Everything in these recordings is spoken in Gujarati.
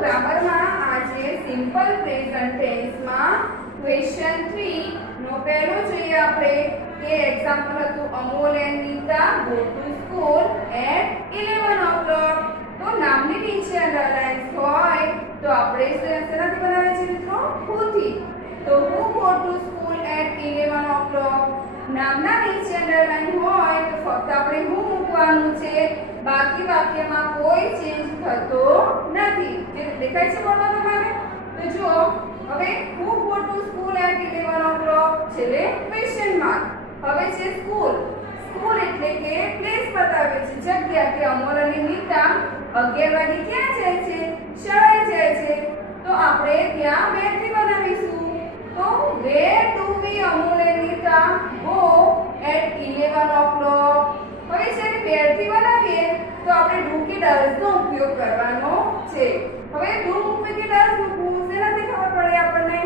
ગ્રામરમાં આજે સિમ્પલ પ્રેઝન્ટ ટેન્સમાં ક્વેશ્ચન 3 નો પહેલો જોઈએ આપણે કે એક્ઝામ્પલ હતું Amol and Nita go to school at 11 o'clock. તો નામની નીચે અંડરલાઇન હોય તો આપણે શેનાથી બનાવે છે મિત્રો? who થી. તો who go to school at 11 o'clock. નામના નીચે અંડરલાઇન હોય તો ફક્ત આપણે who મૂકવાનું છે, બાકી વાક્યમાં કોઈ ચેન્જ થતો નથી. જે દેખાય છે બોર્ડમાં તમારે? તો જો હવે who go to school at 11 o'clock છેલ્લે ક્વેશ્ચન માર્ક. હવે છે સ્કૂલ. સ્કૂલ એટલે કે પ્લેસ બતાવે છે, જગ્યા કે અમોલ અને નીતા 11 વાગે ક્યાં જાય છે? શાળાએ જાય છે. તો આપણે ત્યાં where થી બનાવીશું. તો where do we Amol and Nita go at 11 o'clock. હવે જ્યારે where થી બનાવીએ તો આપણે do કે does નો ઉપયોગ કરવાનો છે. હવે do મૂકવું કે does મૂકવું શેનાથી ખબર પડે આપણને?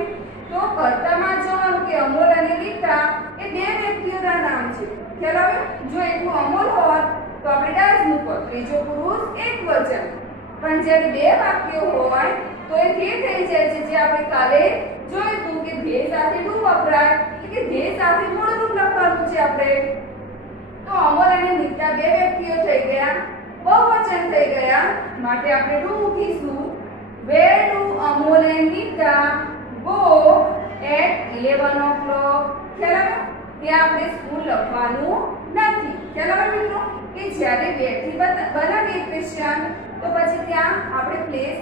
તો કર્તામાં જોવાનું કે અમોલ અને નીતા એ બે વ્યક્તિઓના નામ છે. ખ્યાલ આવે? જો એકનું અમોલ હોત તો આપણે does મૂકત, ત્રીજો પુરુષ એક વચન. પણ જ્યારે બે વાક્યો હોય તો એ ધ્યેય થઈ જાય છે, જે આપણે કાલે જોયું કે ધ્યેય સાથે do વપરાય કે ધ્યેય સાથે મૂળરૂપ લખવાનું છે આપણે. તો અમોલ અને નીતા બે વ્યક્તિઓ થઈ ગયા, બહુવચન થઈ ગયા, માટે આપણે do મૂકીશું. Where do Amol and Nita go at 11 o'clock. ખ્યાલ આવે? ત્યાં આપણે સ્કૂલ લખવાનું નથી. ખ્યાલ આવે મિત્રો? કે જ્યારે વ્યક્તિ બનાવીએ ક્વેશ્ચન તો પછી ત્યાં આપણે પ્લેસ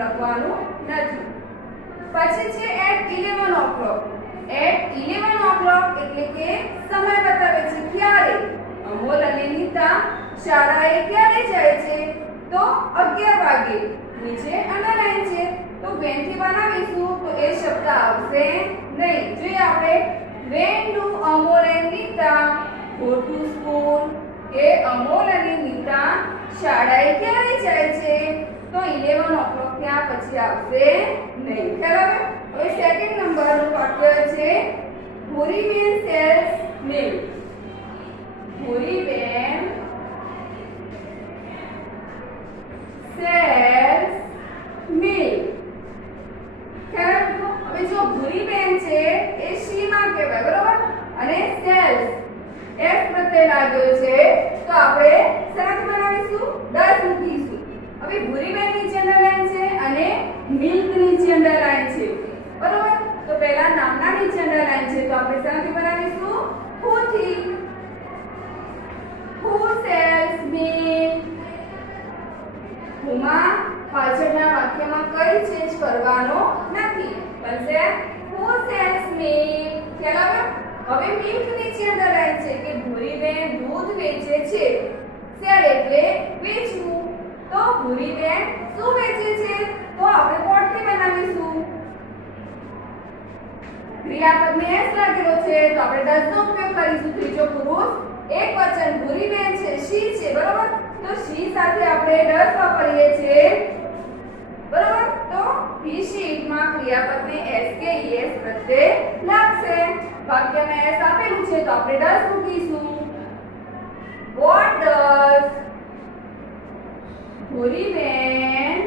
લખવાનું નથી. પછી છે at 11 o'clock. at 11 o'clock એટલે કે સમય બતાવે છે, ક્યારે અમોલ અને નીતા શાળાએ ક્યારે જાય છે? તો 11 વાગે. નીચે અંડરલાઈન છે તો when થી બનાવીશું તો એ શબ્દ આવશે નહીં. જોઈએ આપણે when do Amol and Nita go to school. કે અમોલ અને નીતા શાળાએ ક્યારે જાય છે? તો 11 o'clock ત્યાં પછી આવશે નહીં. ખ્યાલ આવે? હવે સેકન્ડ નંબરનું વાક્ય છે Bhuriben sells milk. Bhuriben sells milk. ખ્યાલ આવે? હવે જો ભૂરીબેન છે એ શી માં કહેવાય, બરોબર? અને સેલ્સ એસ પ્રત્યય લાગ્યો છે તો આપણે શેનાથી બનાવીશું? does મૂકીશું. હવે ભૂરીબેન નીચે અંડરલાઈન છે અને મિલ્ક નીચે અંડરલાઈન છે, બરોબર? તો પહેલા નામના નીચે અંડરલાઈન છે તો આપણે શેનાથી બનાવીશું? who થી. who sells milk. હુમાં પાછળના વાક્યમાં કઈ ચેન્જ કરવાનો નથી, બનશે who sells milk. ખ્યાલ આવે? હવે મિલ્ક નીચે અંડરલાઈન છે કે ભૂરીબેન દૂધ વેચે છે. સેલ એટલે વેચવું. તો ભૂરીબેન શું વેચે છે? તો આપણે what થી બનાવીશું. ક્રિયાપદને s લાગેલો છે તો આપણે does નો ઉપયોગ કરીશું. ત્રીજો પુરુષ એક વચન ભૂરીબેન છે, she છે, બરોબર? તો she સાથે આપણે does વાપરીએ છીએ, બરોબર? તો he she માં ક્રિયાપદને s કે es પ્રત્યય લાગશે. વાક્યમાં s આપેલું છે તો આપણે does મૂકીશું. what does Bhuriben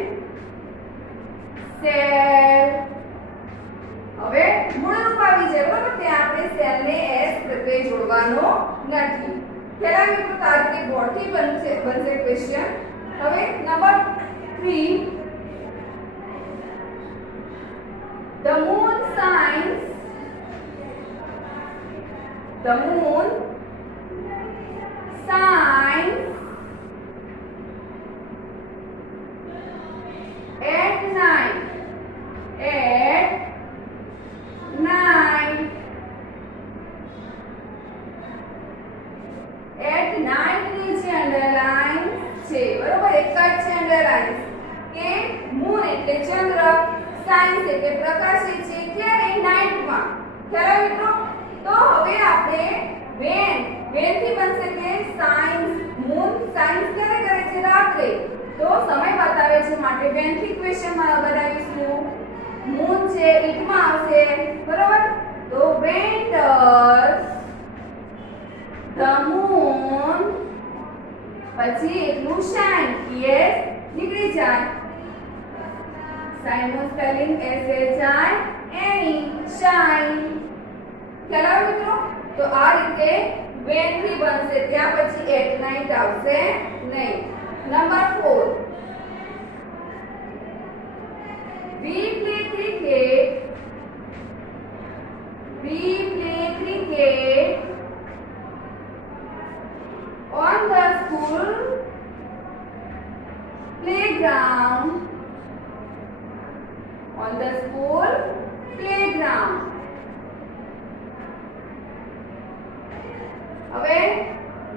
sell. હવે મૂળરૂપ આવી જાય, બરોબર? ત્યાં આપણે સેલ ને s પ્રત્યય જોડવાનો નથી. પહેલા મિત્રો તારીખ બોર્ડ થી બનશે ક્વેશ્ચન. હવે number 3 the moon shines at night. at night નીચે અંડરલાઈન છે, બરોબર? એક જ છે અંડરલાઈન કે મૂન એટલે ચંદ્ર, સાયન્સ એટલે પ્રકાશે છે, ક્યારે? નાઈટમાં. ખ્યાલ મિત્રો? તો હવે આપણે when થી બનશે કે સાયન્સ. મૂન સાયન્સ ક્યારે કરે છે? રાત્રે. તો સમય બતાવે છે માટે when થી ક્વેશ્ચન માં બનાવીશું. મૂન છે it માં આવશે, બરોબર? તો when does the moon પછી એટલું shine, yes નીકળી જાય. Shine નું સ્પેલિંગ SHINE shine. ખ્યાલ આવે મિત્રો? તો આ રીતે when થી બનશે, ત્યાં પછી at night આવશે નહીં. Number 4, we play cricket on the school playground. On the school playground. હવે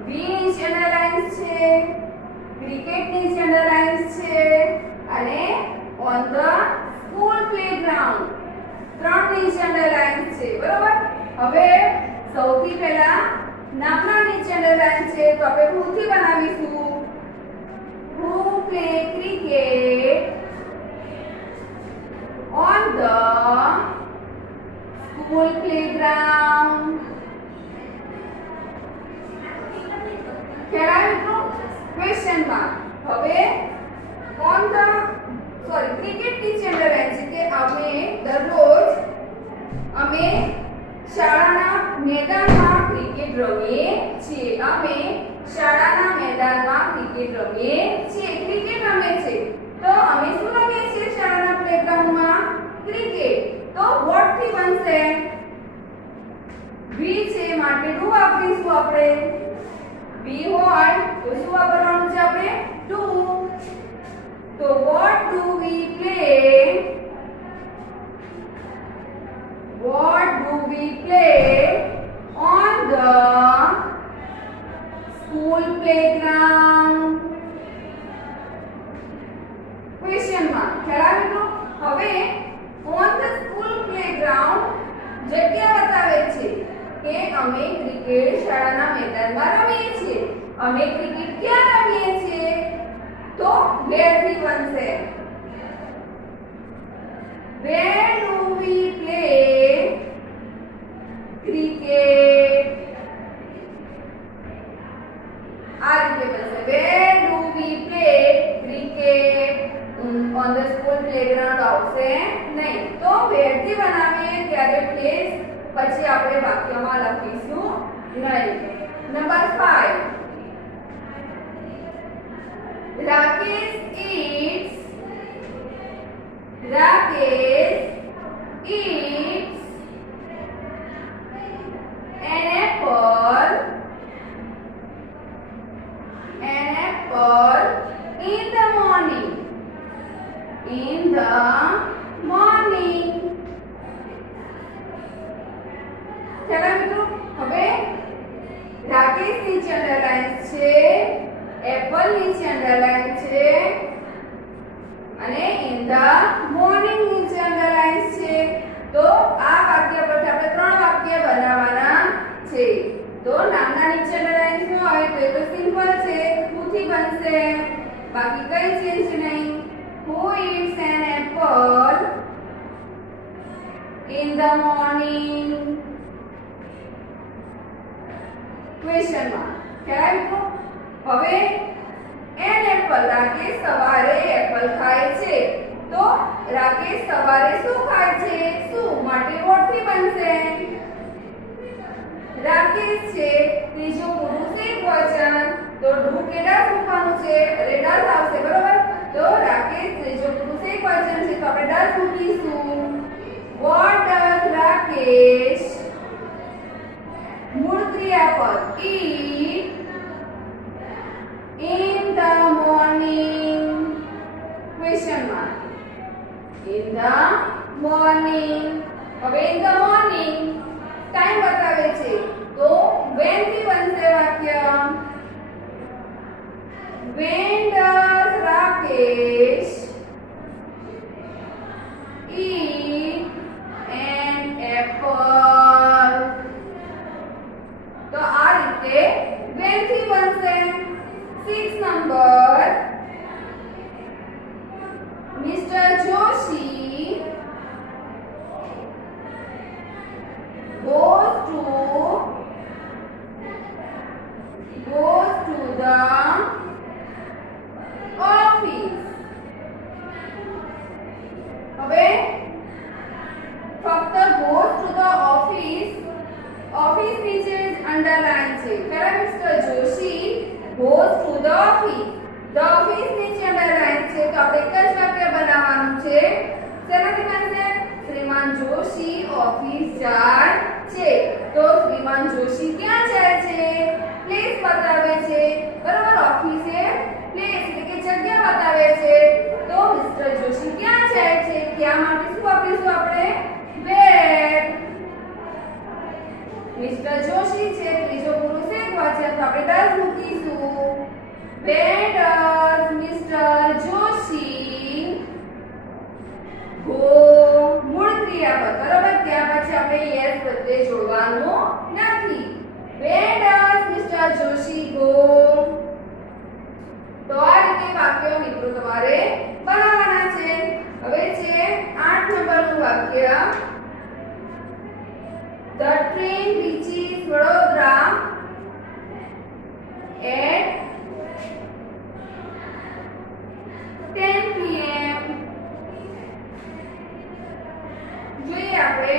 v નીચે અંડરલાઇન છે, ક્રિકેટ નીચે અંડરલાઇન છે અને on the school playground ત્રણ નીચે અંડરલાઇન છે. બરોબર? હવે સૌથી પહેલા નામના નીચે અંડરલાઇન છે તો આપણે who થી બનાવીશું. who play cricket on the school playground. Question mark. હવે on the ક્રિકેટ નીચે અંડરલાઇન છે કે અમે શાળાના મેદાનમાં ક્રિકેટ રમીએ છીએ. અમે શાળાના મેદાનમાં ક્રિકેટ રમીએ છીએ. ક્રિકેટ રમે છે તો અમે શું રમીએ છીએ શાળાના પ્લેગ્રાઉન્ડમાં? ક્રિકેટ. તો વોટ થી બનશે? v છે માટે ડુ વાપરીશું આપણે. v હોય તો શું વાપરવાનું છે આપણે? ડુ. તો what do we play? What do we play on the school playground? Question mark. ખ્યાલ આવ્યો? હવે on the school playground જગ્યા બતાવે છે કે અમે ક્રિકેટ શાળાના મેદાનમાં રમીએ છીએ. અમે ક્રિકેટ ક્યાં રમીએ છીએ? તો where થી બનશે. Where do we play cricket? આ રીતે બનશે. Where do we play cricket? On the school playground આવશે નહીં. તો where થી બનાવીએ ત્યારે place પછી આપણે વાક્યમાં લખીશું નહીં. Number 5, Rakesh eats an apple in the morning. ચાલો મિત્રો, હવે રાકેશ નીચે અંડરલાઇન છે, એપલ નીચે અંડરલાઇન છે અને in the morning નીચે અંડરલાઇન છે. તો આ વાક્ય પરથી આપણે ત્રણ વાક્ય બનાવવાના છે. તો નામના નીચે અંડરલાઇન ન હોય તો એ તો સિમ્પલ છે, who થી બનશે, બાકી કઈ ચેન્જ નહીં. Who eats an apple in the morning? Question mark. ખ્યાલ આવ્યો? હવે an apple, રાકેશ સવારે એપલ ખાય છે. તો રાકેશ સવારે શું ખાય છે? શું માટે વોટ થી બનશે? રાકેશ છે ત્રીજું પુરુષ એકવચન તો ડુ કે ડસ મૂકવાનું છે એટલે ડસ આવશે. બરોબર? તો રાકેશ ત્રીજું પુરુષ એકવચન છે તો આપણે ડસ મૂકીશું. What does રાકેશ મૂળ ક્રિયાપદ eat in the morning? Question mark. In the morning. હવે in the morning ટાઈમ બતાવે છે તો when થી બનશે વાક્ય. When does Rakesh eat an apple? તો આ રીતે when થી બનશે. 6 number, Mr. Joshi goes to the office. જાય છે. તો શ્રીમાન જોશી ક્યાં જાય છે? પ્લેસ બતાવે છે. બરાબર, ઓફિસે પ્લેસ એટલે કે જગ્યા બતાવે છે. તો મિસ્ટર જોશી ક્યાં જાય છે? ક્યાં માટે શું વાપરીશું આપણે? વેર. મિસ્ટર જોશી છે, ત્રીજો પુરુષ એક વચન, તો આપણે ડઝ મૂકીશું. Where does Mr. Joshi go? મૂળ ક્રિયાપદ, બરાબર, ત્યાં પછી આપણે yes પ્રત્યય જોડવાનું નથી. Where does Mr. Joshi go? તો આ રીતે વાક્ય મિત્રો તમારે બનાવવાના છે. હવે છે 8 નંબરનું વાક્ય. The train reaches Vadodara at 10 p.m. જોઈએ આપણે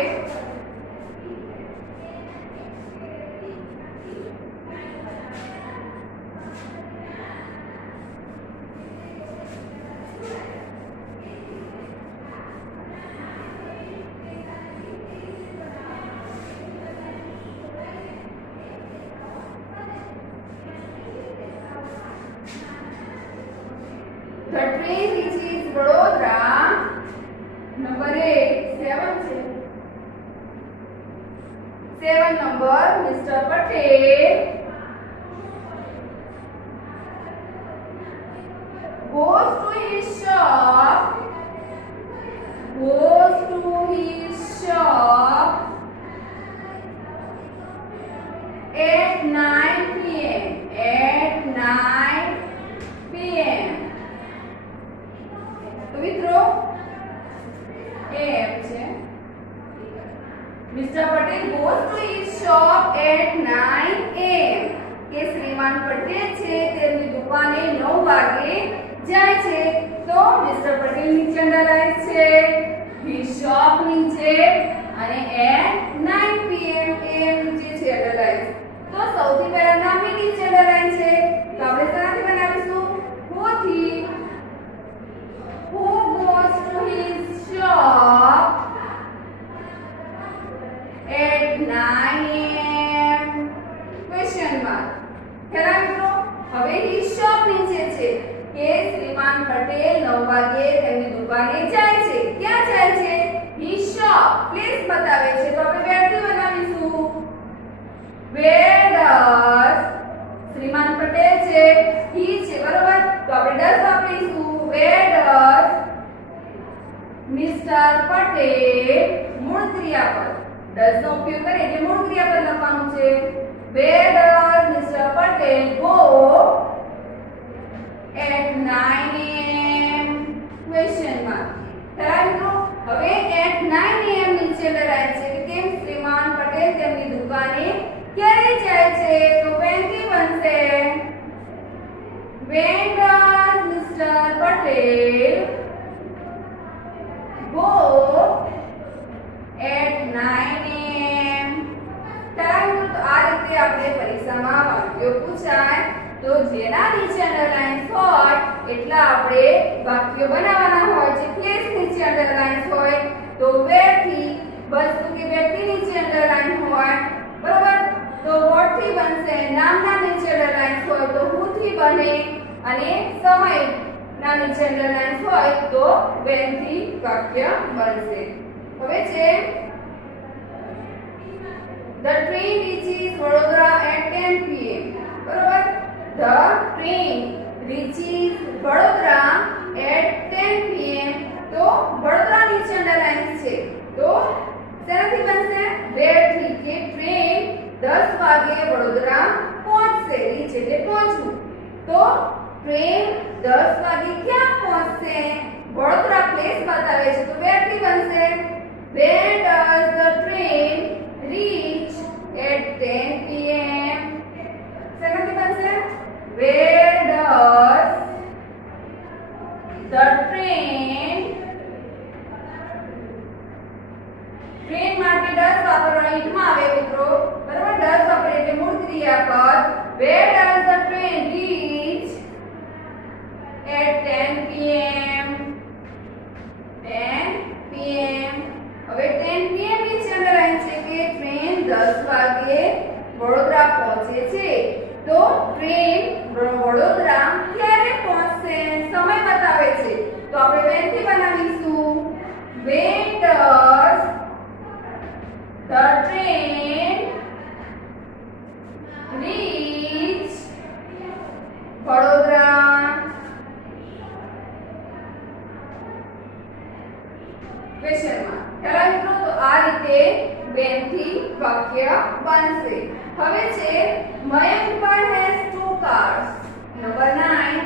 The train reaches Vadodara. Number 8, 7 છે. 7 number, Mr. Patel goes to his shop. Goes to his shop at 9 p.m. At 9 p.m. તો મિત્રો એમ છે. Mr. Patel goes to his shop at 9 a.m. કે શ્રીમાન પટેલ છે તેમની દુકાને 9 વાગે જાય છે. તો મિસ્ટર પટેલ નીચે અંડરલાઈન છે, his shop નીચે અને at 9 p.m. am નીચે છે અંડરલાઈન. તો સૌથી પહેલા નામની નીચે અંડરલાઈન છે, તો આપણે શેનાથી બનાવીશું? who થી. Who goes to his shop at 9 a.m.? Question mark. ખ્યાલ મિત્રો, હવે his shop નીચે છે કે શ્રીમાન પટેલ 9 વાગે તેમની દુકાને જાય છે. ક્યાં જાય છે? his shop. પ્લેસ બતાવે છે, તો આપણે where થી બનાવીશું. where does શ્રીમાન પટેલ છે, he છે, બરોબર, તો આપણે does વાપરીશું. where does Mr. Patel, મૂળ ક્રિયાપદ, does નો ઉપયોગ કરીએ એટલે મૂળ ક્રિયાપદ લખવાનું છે. where does Mr. Patel go at 9 a.m? question mark. ખરા મિત્રો, હવે at 9 a.m નીચે લખાય છે કે કેમ શ્રીમાન પટેલ તેમની દુકાને ક્યારે જાય છે? તો when થી બનશે. when does Mr. Patel go at 9 a.m? ત્યારે તો આ રીતે આપણે પરીક્ષામાં વાક્યો પૂછાય તો જેના નીચે અંડરલાઈન હોય એટલા આપણે વાક્યો બનાવવાના હોય છે. પ્લેસ નીચે અંડરલાઈન હોય તો where થી વસ્તુ કે વ્યક્તિ નીચે અંડરલાઈન હોય, બરોબર, તો what થી બનશે. નામના નીચે અંડરલાઈન હોય તો who થી બને અને સમય ના નીચે અંડરલાઈન હોય તો when થી વાક્ય બનશે. હવે છે The train reaches Vadodara at 10 p.m. બરોબર, The train reaches Vadodara at 10 p.m. તો વડોદરા નીચે અંડરલાઈન છે તો શેનાથી બનશે? where થી કે ટ્રેન 10 વાગે વડોદરા પહોંચશે. રીચ એટલે પહોંચવું, તો ટ્રેન 10 વાગે ક્યાં પહોંચશે? વડોદરા પ્લેસ બતાવે છે તો where થી બનશે. where does the train reach at 10 p.m? શેનાથી બનશે? where does the train માટે does વાપરવાનો ઈટમાં આવે મિત્રો, બરાબર, does વાપરે એટલે મૂળ ક્રિયાપદ. where does the train reach at 10 p.m? 10 p.m. હવે 10 p.m નીચે અંડરલાઈન છે ક્વેશ્ચન માર્ક. ખ્યાલ આવ્યો મિત્રો? તો આ રીતે બેનથી વાક્ય બનશે. હવે છે Mayankbhai has 2 cars. Number 9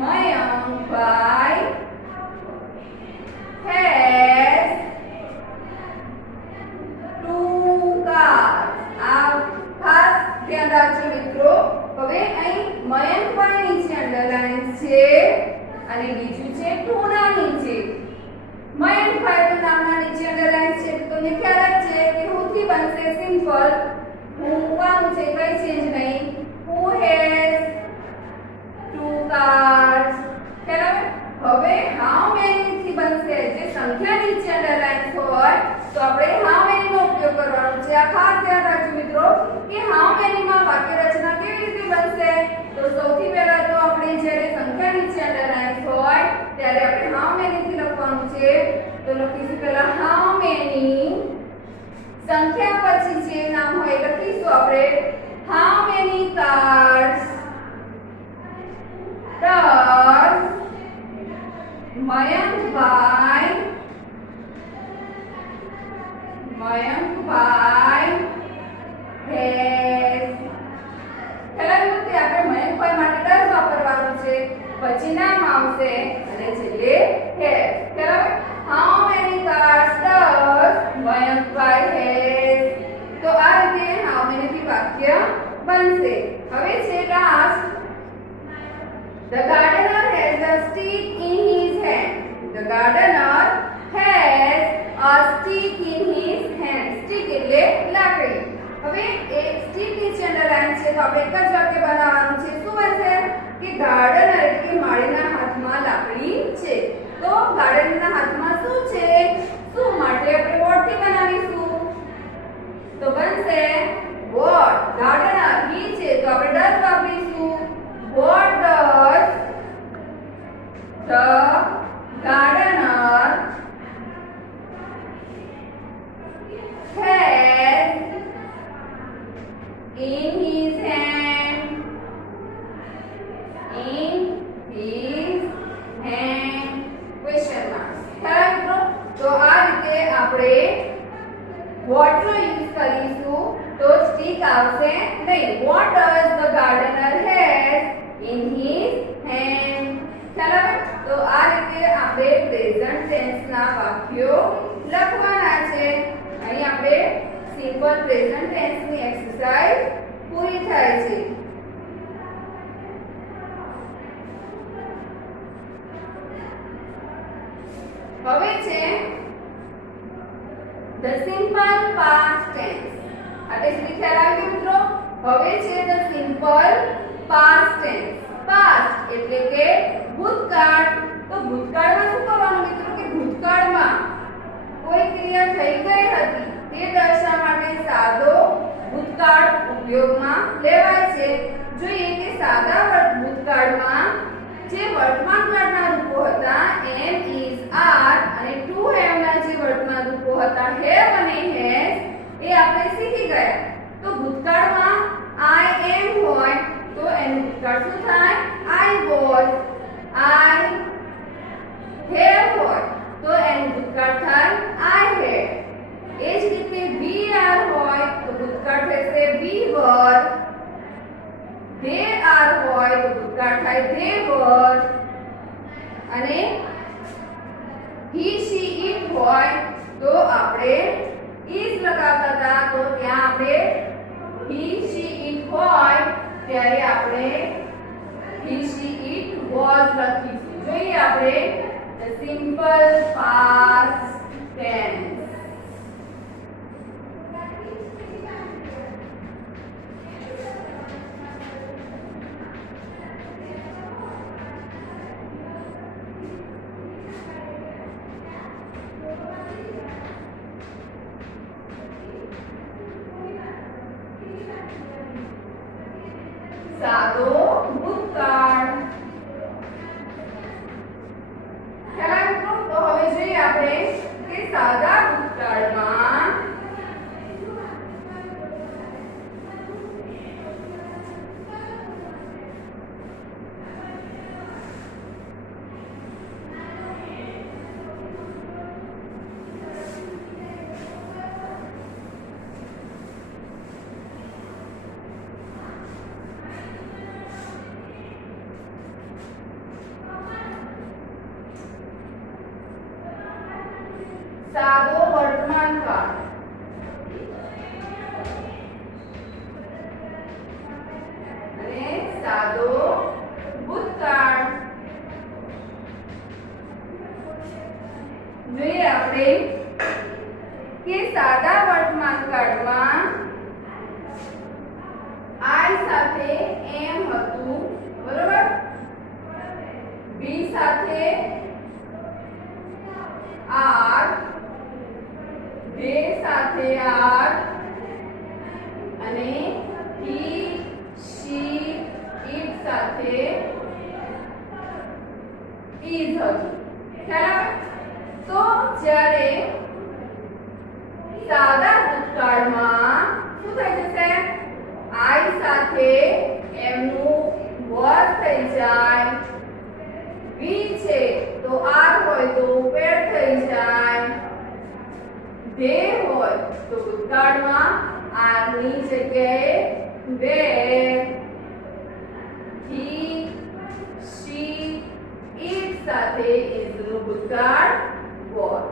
Mayankbhai has 2 cars. આ ખાસ ધ્યાન રાખજો મિત્રો. હવે અહીં મયંકભાઈ નીચે અંડરલાઈન છે અને બીજું છે 2 ના નીચે. મયંકભાઈ તો નામના નીચે અંડરલાઈન છે તો તમને ખ્યાલ જ છે કે હું થી બનશે સિમ્પલ. હું વાનું છે કઈ ચેન્જ નહીં. who has 2 cars. ખ્યાલ આવે? હવે how many થી બનશે. જે સંખ્યા નીચે અંડરલાઈન હોય તો આપણે how many નો ઉપયોગ કરવાનો છે. આ ખાસ ધ્યાન રાખજો મિત્રો કે how many માં વાક્ય રચના કેવી રીતે બનશે. તો સૌથી પહેલા તો આપણે જ્યારે સંખ્યા નીચે અંડરલાઈન હોય ત્યારે આપણે how many થી લખવાનું છે. તો લખીશું પહેલા how many, સંખ્યા પછી જે નામ હોય લખીશું આપણે how many cars does Mayankbhai has. પહેલા વખતે આપણે મયંકભાઈ માટે ડસ વાપરવાનું છે, પછી નામ આવશે અને છેલ્લે has. બરાબર? how many cars does Mayankbhai has. તો આ રીતે how many થી વાક્ય બનશે. હવે છે last The gardener has a stick in his hand. The gardener has a stick in his hand. Stick એટલે લાકડી. હવે એ સ્ટિક નીચે અંડરલાઈન છે તો આપણે એક જ વાક્ય બનાવવાનું છે. શું બનશે કે ગાર્ડનર એટલે કે માળીના હાથમાં લાકડી છે. તો ગાર્ડનરના હાથમાં શું છે? શું માટે આપણે વોટ થી બનાવીશું. તો બનશે વોટ. ગાર્ડનર he છે તો આપણે ડસ વાપરીશું. What does the gardener has in his hand? In his hand? Question mark. મિત્રો તો આ રીતે આપણે what નો યુઝ કરીશું તો સ્ટીક આવશે નહીં. What does the gardener has in his hand? ચાલો તો આ રીતે આપણે પ્રેઝન્ટ ટેન્સ ના વાક્યો લખવાના છે. અહીં આપણે સિમ્પલ પ્રેઝન્ટ ટેન્સ ની એક્સરસાઇઝ પૂરી થાય છે. હવે છે the simple past tense. એટલે શું ખ્યાલ આવ્યો મિત્રો? હવે છે the simple past tense. past એટલે કે ભૂતકાળ. તો ભૂતકાળમાં શું કરવાનું મિત્રો કે ભૂતકાળમાં કોઈ ક્રિયા થઈ ગઈ હતી તે દર્શાવવા માટે સાદો ભૂતકાળ ઉપયોગમાં લેવાય છે. જોઈએ કે સાદા ભૂતકાળમાં જે વર્તમાન કાળના રૂપો હતા am is are અને to have ના જે વર્તમાન રૂપો હતા have અને has એ આપણે શીખી ગયા. તો ભૂતકાળમાં I am હોય તો એનું ભૂતકાળ શું થાય? I was. I have હોય તો એનું ભૂતકાળ થાય I had. એ જ રીતે we are હોય તો ભૂતકાળ થશે we were. they are હોય તો ભૂતકાળ થાય they were. અને he she it હોય તો આપણે is લગાવતા હતા તો ત્યાં આપણે he she it હોય ત્યારે આપણે he she it was લખીશું. જોઈએ આપણે the simple past tense. સાદો ભૂતકાળ. ખ્યાલ આવ્યો? તો હવે જોઈએ આપણે કે સાદા ભૂતકાળમાં સાદો વર્તમાન કાળ અને સાદો ભૂતકાળ. જોઈએ આપણે કે સાદા વર્તમાન કાળમાં I સાથે M હતું, બરોબર? B સાથે R, they સાથે R અને he, she, it સાથે is હતું. ખ્યાલ આવે? તો જ્યારે સાદા ભૂતકાળમાં શું થઈ જશે? I સાથે M નું વર્ગ થઈ જાય. V છે તો R હોય તો પેર થઈ જાય. they હોય તો ભૂતકાળમાં R ની જગ્યાએ were. he, she, it સાથે is નું ભૂતકાળ was.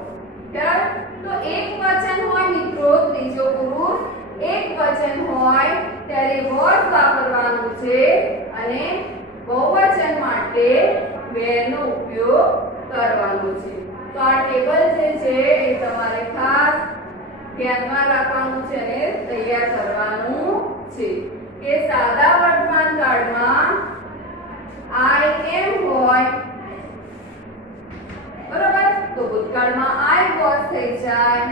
બરાબર? તો એક વચન હોય મિત્રો, ત્રીજો પુરુષ એક વચન હોય ત્યારે was વાપરવાનું છે અને બહુવચન માટે were નો ઉપયોગ કરવાનો છે. તો આ ટેબલ જે છે એ તમારે ખાસ ધ્યાનમાં રાખવાનું છે અને તૈયાર કરવાનું છે કે સાદા વર્તમાન કાળમાં I am હોય, બરાબર? તો ભૂતકાળમાં I was થઈ જાય.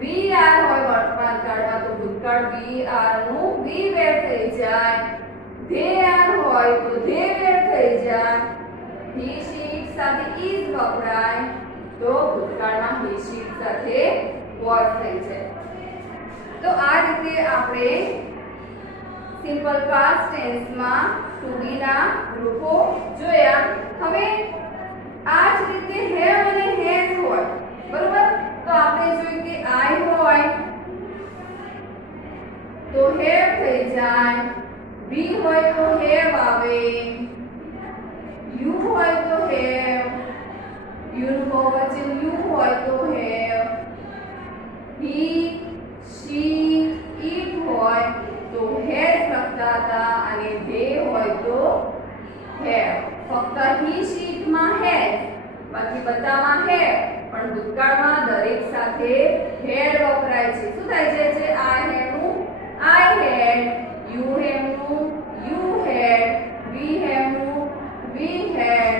we are હોય વર્તમાન કાળમાં તો ભૂતકાળ we are નું we were થઈ જાય. they are હોય તો they were થઈ જાય. he, she, it સાથે is વપરાય તો ભૂતકાળમાં he, she, it સાથે was થઈ જાય. તો આ રીતે આપણે સિમ્પલ પાસ્ટ ટેન્સમાં to be ના રૂપો જોયા. હવે આ જ રીતે have અને has હોય, બરોબર? તો આપણે જોઈએ કે I હોય તો have થઈ જાય. we હોય તો have આવે. you હોય તો have. you નું બહુવચન you હોય તો have. he, she, it હોય તો has લખતા હતા અને they હોય તો have. ફક્ત he, she, it માં has, બાકી બધામાં have. પણ ભૂતકાળમાં દરેક સાથે had વપરાય છે. શું થાય છે? I had નું I had, you have નું you had, we have નું we had,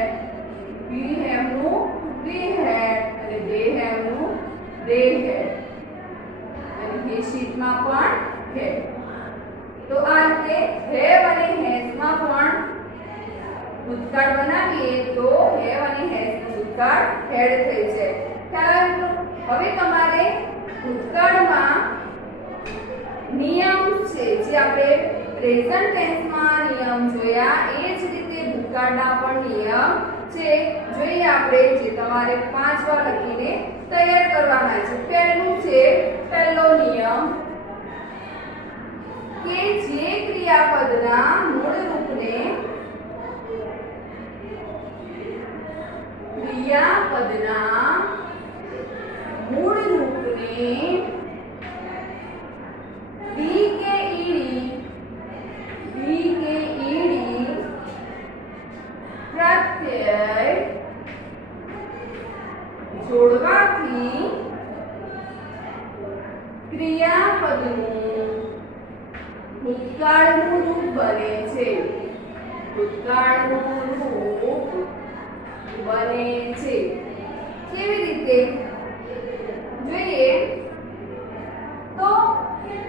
we have નું we had અને they have નું they had અને he, she, it માં પણ had. તો આ રીતે have અને has માં પણ ભૂતકાળ બનાવીએ તો have અને has નું ભૂતકાળ had થઈ જાય. ખ્યાલ આવ્યો? હવે તમારે ભૂતકાળમાં નિયમ છે જે આપણે પ્રેઝન્ટ ટેન્સમાં નિયમ જોયા એ જ રીતે ભૂતકાળના પણ નિયમ છે. જોઈએ આપણે જે તમારે 5 વાર લખીને તૈયાર કરવાના છે. પહેલું છે પહેલો નિયમ કે જે ક્રિયાપદના મૂળ રૂપને ડી કે ઈડી પ્રત્યય જોડવાથી ક્રિયાપદનું ભૂતકાળનું રૂપ બને છે. ભૂતકાળનું રૂપ બને છે. કેવી રીતે જોઈએ તો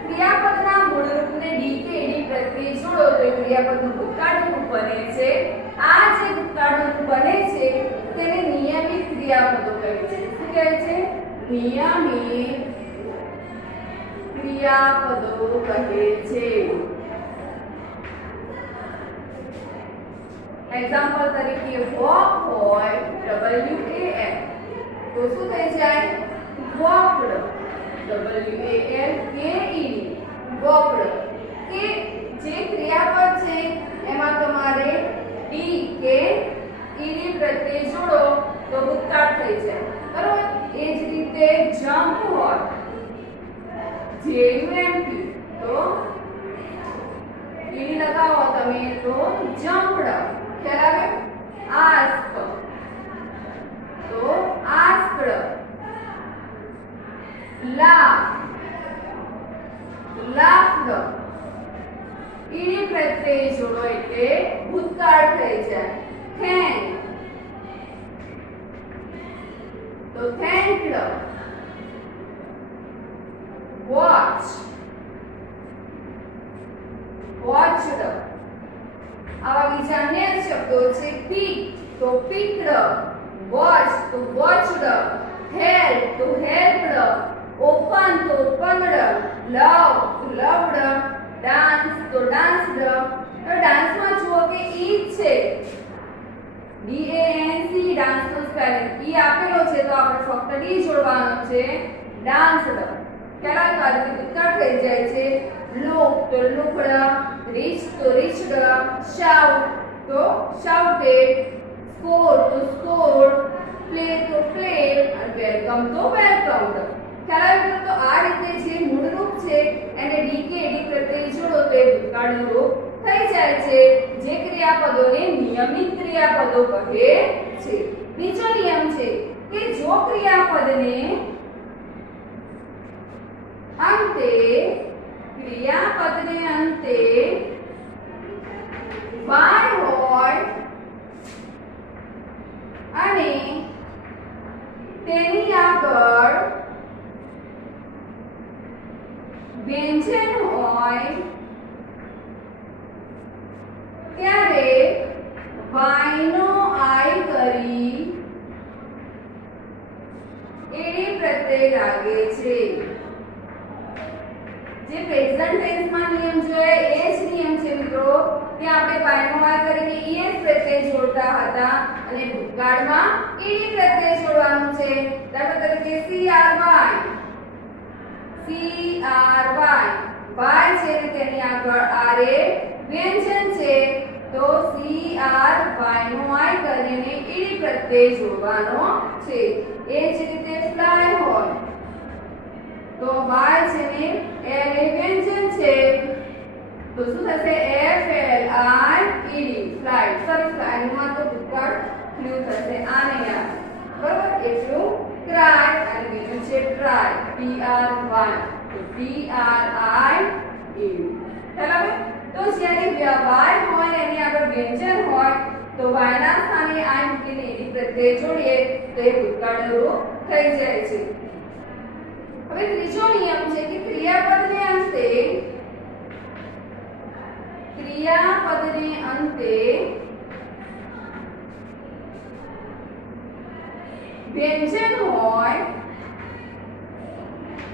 ક્રિયાપદના મૂળ રૂપને ડી કે ઈડી પ્રત્યય જોડો તો ક્રિયાપદનું ભૂતકાળનું રૂપ બને છે. આ જે ભૂતકાળનું રૂપ બને છે તેને નિયમિત ક્રિયાપદો કહે છે. શું કહે છે? નિયમિત ક્રિયાપદો કહે છે. એક્ઝામ્પલ તરીકે walk હોય WAL તો શું થઈ જાય? walked. WALKED walked. કે જે ક્રિયાપદ છે એમાં તમારે ડી કે ઈડી પ્રત્યય જોડો તો ભૂતકાળ થઈ જાય. બરોબર? એ જ રીતે જમ્પ હોય JUMP તો ઈડી લગાવો તમે તો જમ્પડ ખ્યાલ આવે આસ્ક તો આસ્કડ લાફ્ડ ઈડી પ્રત્યય જોડો એટલે ભૂતકાળ થઈ જાય થેન્ક તો થેન્ક્ડ વોચ વોચડ આવા બીજા અન્ય શબ્દો છે પીક તો પીકડ વોચ તો વોચડ હેલ્પ તો હેલ્પડ ઓપન તો ઓપનડ લવ તો લવડ ડાન્સ તો ડાન્સડ તો ડાન્સમાં જુઓ કે ઈ છે DANC ડાન્સ નો સ્પેલિંગ ઈ આપેલો છે તો આપણે ફક્ત ડી જોડવાનો છે ડાન્સડ કેલા કારણે ભૂતકાળ થઈ જાય છે લુક તો લુકડ રીચ તો રીચડ શાઉટ તો શાઉટેડ સ્કોર તો સ્કોર્ડ પ્લે તો પ્લેડ અને વેલકમ તો વેલકમ્ડ ખ્યાલ આવ્યો તો આ રીતે જે મૂળ રૂપ છે એને ડી કે ડી પ્રત્યય જોડો તો એ ભૂતકાળનું રૂપ થઈ જાય છે જે ક્રિયાપદોને નિયમિત ક્રિયાપદો કહે છે બીજો નિયમ છે કે જો ક્રિયાપદને અંતે y હોય અને તેની આગળ વ્યંજન હોય ત્યારે y નો I કરી એડી પ્રત્યય લાગે છે જે પ્રેઝન્ટ ટેન્સ માં નિયમ જોઈએ એ જ નિયમ છે મિત્રો કે આપણે y નો y કરીને es પ્રત્યય જોડતા હતા અને ભૂતકાળમાં ed પ્રત્યય જોડવાનું છે દાખલા તરીકે CRY y છે ને તેની આગળ RA વ્યંજન છે તો CRY નો I કરીને ed પ્રત્યય જોડવાનો છે એ જ રીતે ફ્લાય હોય તો y છે ને LA વ્યંજન છે તો શું થશે FLIED ફ્લાઇટ સોરી ફ્લાઇટમાં તો ભૂતકાળ ફ્લુ થશે આ નહીં આવે બરોબર એટલું ક્રાય અને બીજું છે ટ્રાય TRY તો TRIE બરાબર તો જ્યારે y હોય ને એની આગળ વ્યંજન હોય તો y ના સ્થાને I મૂકીને ed પ્રત્યય જોડીએ તો એ ભૂતકાળનું રૂપ થઈ જાય છે હવે ત્રીજો નિયમ છે કે ક્રિયાપદને અંતે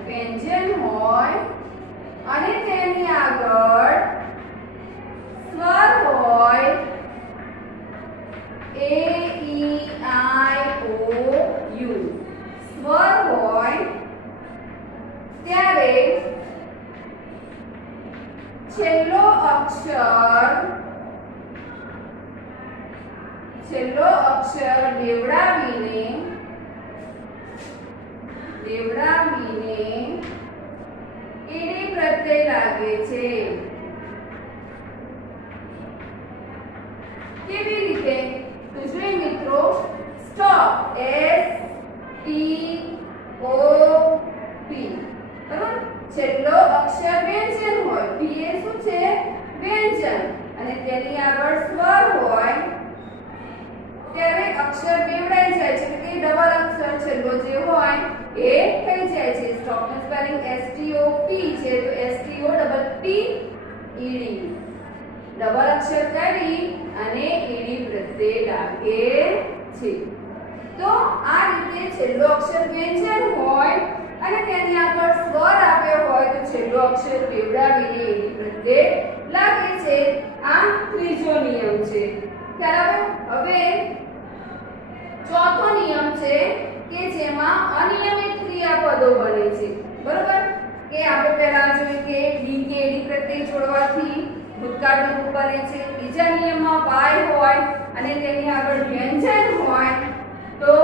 વ્યંજન હોય અને તેની આગળ સ્વર હોય AEIOU સ્વર હોય ત્યારે છેલ્લો અક્ષર દેવડાવીને ઈડી પ્રત્યય લાગે છે કેવી રીતે તો જોઈએ મિત્રો સ્ટોપ STOP બરાબર છેલ્લો અક્ષર વ્યંજન હોય p એ શું છે વ્યંજન અને તેની આગળ સ્વર હોય ત્યારે અક્ષર બેવડાઈ જાય છે એટલે કે ડબલ અક્ષર છેલ્લો જે હોય એ થઈ જાય છે સ્ટોપ નું સ્પેલિંગ STOP છે તો STOPPED ડબલ અક્ષર કરી અને ઈડી પ્રત્યય લાગે છે તો આ રીતે છેલ્લો અક્ષર વ્યંજન હોય અને તેની આગળ સ્વર આપ્યો હોય તો છેલ્લો અક્ષર બેવડાવીને ઈડી પ્રત્યય લાગે છે આ ત્રીજો નિયમ છે બરાબર હવે ચોથો નિયમ છે કે જેમાં અનિયમિત ક્રિયાપદો બને છે બરોબર કે આપણે પહેલા જોયું કે ડી કે ડી પ્રત્યય જોડવાથી ભૂતકાળનું રૂપ બને છે બીજા નિયમમાં y હોય અને તેની આગળ વ્યંજન હોય તો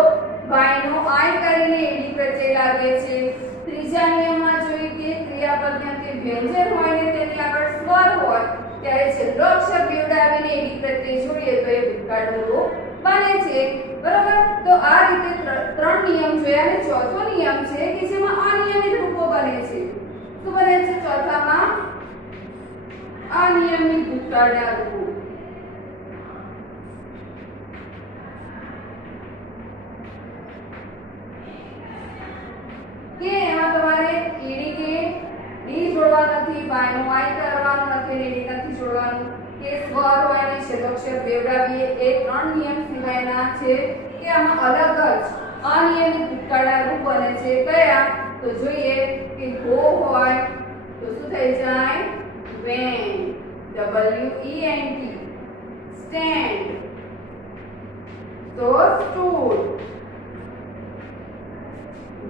y નો I કરીને ઈડી વચ્ચે લાગે છે. ત્રીજા નિયમમાં જોઈએ કે ક્રિયાપદને અંતે વ્યંજન હોય ને તેની આગળ સ્વર હોય ત્યારે છેલ્લો અક્ષર બેવડાવીને એડી પ્રત્યય જોડીએ તો એ ભૂતકાળનું રૂપ બને છે. બરાબર? તો આ રીતે ત્રણ નિયમ જોયા અને ચોથો નિયમ છે કે જેમાં અનિયમિત રૂપો બને છે. શું બને છે ચોથામાં? અનિયમિત ભૂતકાળના રૂપો. કે એમાં તમારે ઈડી કે ડી જોડવા નથી, બાય નો આઈ કરવાનું નથી, ઈડી નથી જોડવાનું, કે સ્વર હોય ને છેલ્લો અક્ષર બેવડાવીએ એ ત્રણ નિયમ સિવાયના છે કે આમાં અલગ જ અનિયમિત ભૂતકાળના રૂપ બને છે. કયા? તો જોઈએ કે ગો હોય તો શું થઈ જાય? વેન. WENT. સ્ટેન્ડ તો સ્ટૂડ.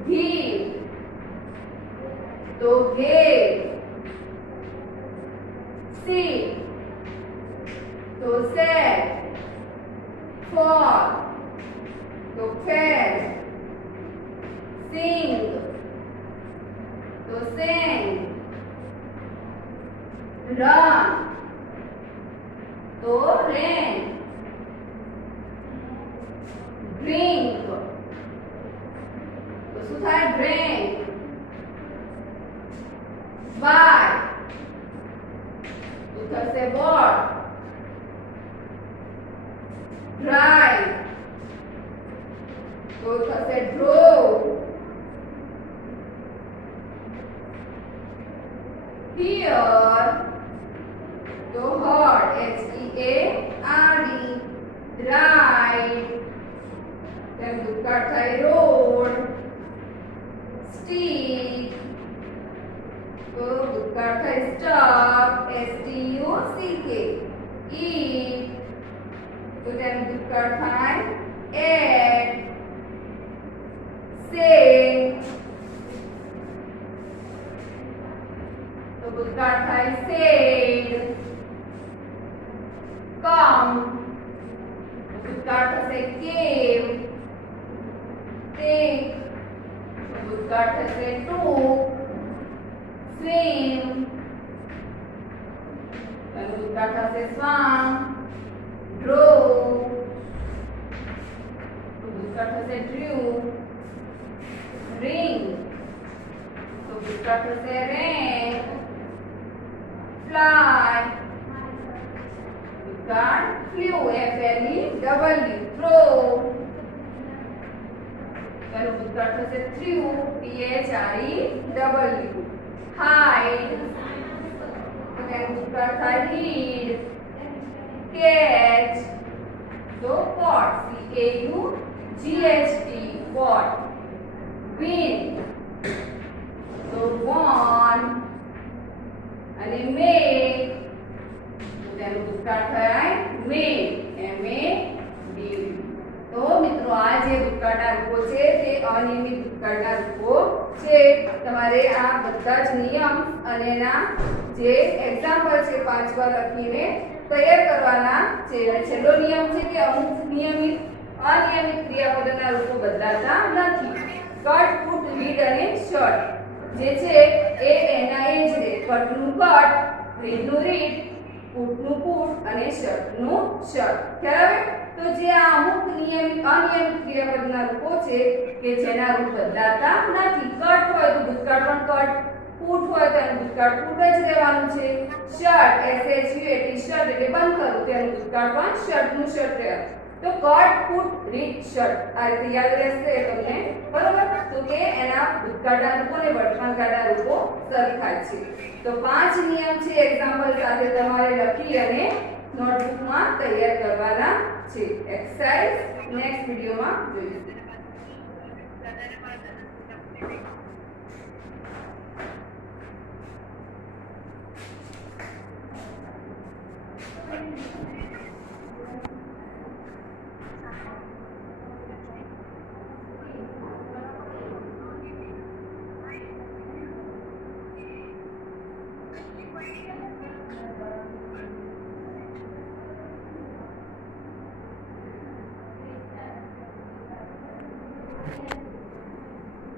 give तो gave. sit तो sat. fall तो fell. sing तो sang. run तो ran. drink तो શું થાય? drink. buy તો થશે bought. drive તો થશે drove. hear તો heard. HEARD. ride તેમ ભૂતકાળ થાય road. stick તો ભૂતકાળ થાય stuck. STUCK. eat તો તેમ ભૂતકાળ થાય ate. say તો ભૂતકાળ થાય said. come ભૂતકાળ થશે came. take તો ભૂતકાળ થશે took. swim તેનું ભૂતકાળ થશે swam. drove તો ભૂતકાળ થશે drew. ring તો ભૂતકાળ થશે rang. fly ભૂતકાળ flew. FLEW. throw તેનું ભૂતકાળ થશે threw. THREW. hide તો તેનું ભૂતકાળ થાય hid. catch તો caught. CAUGHT. caught. win તો won. અને make તો તેનું ભૂતકાળ થાય made. MADE. તો મિત્રો આ જે ભૂતકાળના રૂપો છે તે અનિયમિત ભૂતકાળના રૂપો છે. તમારે આ બધા જ નિયમ અને એના જે એક્ઝામ્પલ છે 5 વાર લખીને તૈયાર કરવાના છે. છેલ્લો નિયમ છે કે અમુક અનિયમિત ક્રિયાપદોના રૂપો બદલાતા નથી. કટ, પુટ, રીડ અને શટ જે છે એ એના એ જ રહે. કટનું કટ, રીડનું રીડ, પુટનું પુટ અને શટનું શટ. ખ્યાલ આવે? તો જે આ અમુક અનિયમિત ક્રિયાપદના રૂપો છે કે જેના રૂપ બદલાતા નથી. કટ હોય તો ભૂતકાળ પણ કટ, પુટ હોય તો એનું ભૂતકાળ પુટ જ રહેવાનું છે. શટ SHUT શટ એટલે બંધ કરું તેનું ભૂતકાળ પણ શટનું શટ રહેવાનું. તો કટ, પુટ, રીડ, શટ આ રીતે યાદ રહેશે તમને. બરોબર? તો કે એના ભૂતકાળના રૂપો અને વર્તમાનકાળના રૂપો સરખા છે. તો 5 નિયમ છે એક્ઝામ્પલ સાથે તમારે લખી અને નોટબુકમાં તૈયાર કરવાના છે. એક્સરસાઇઝ નેક્સ્ટ વિડિયોમાં જોઈશું.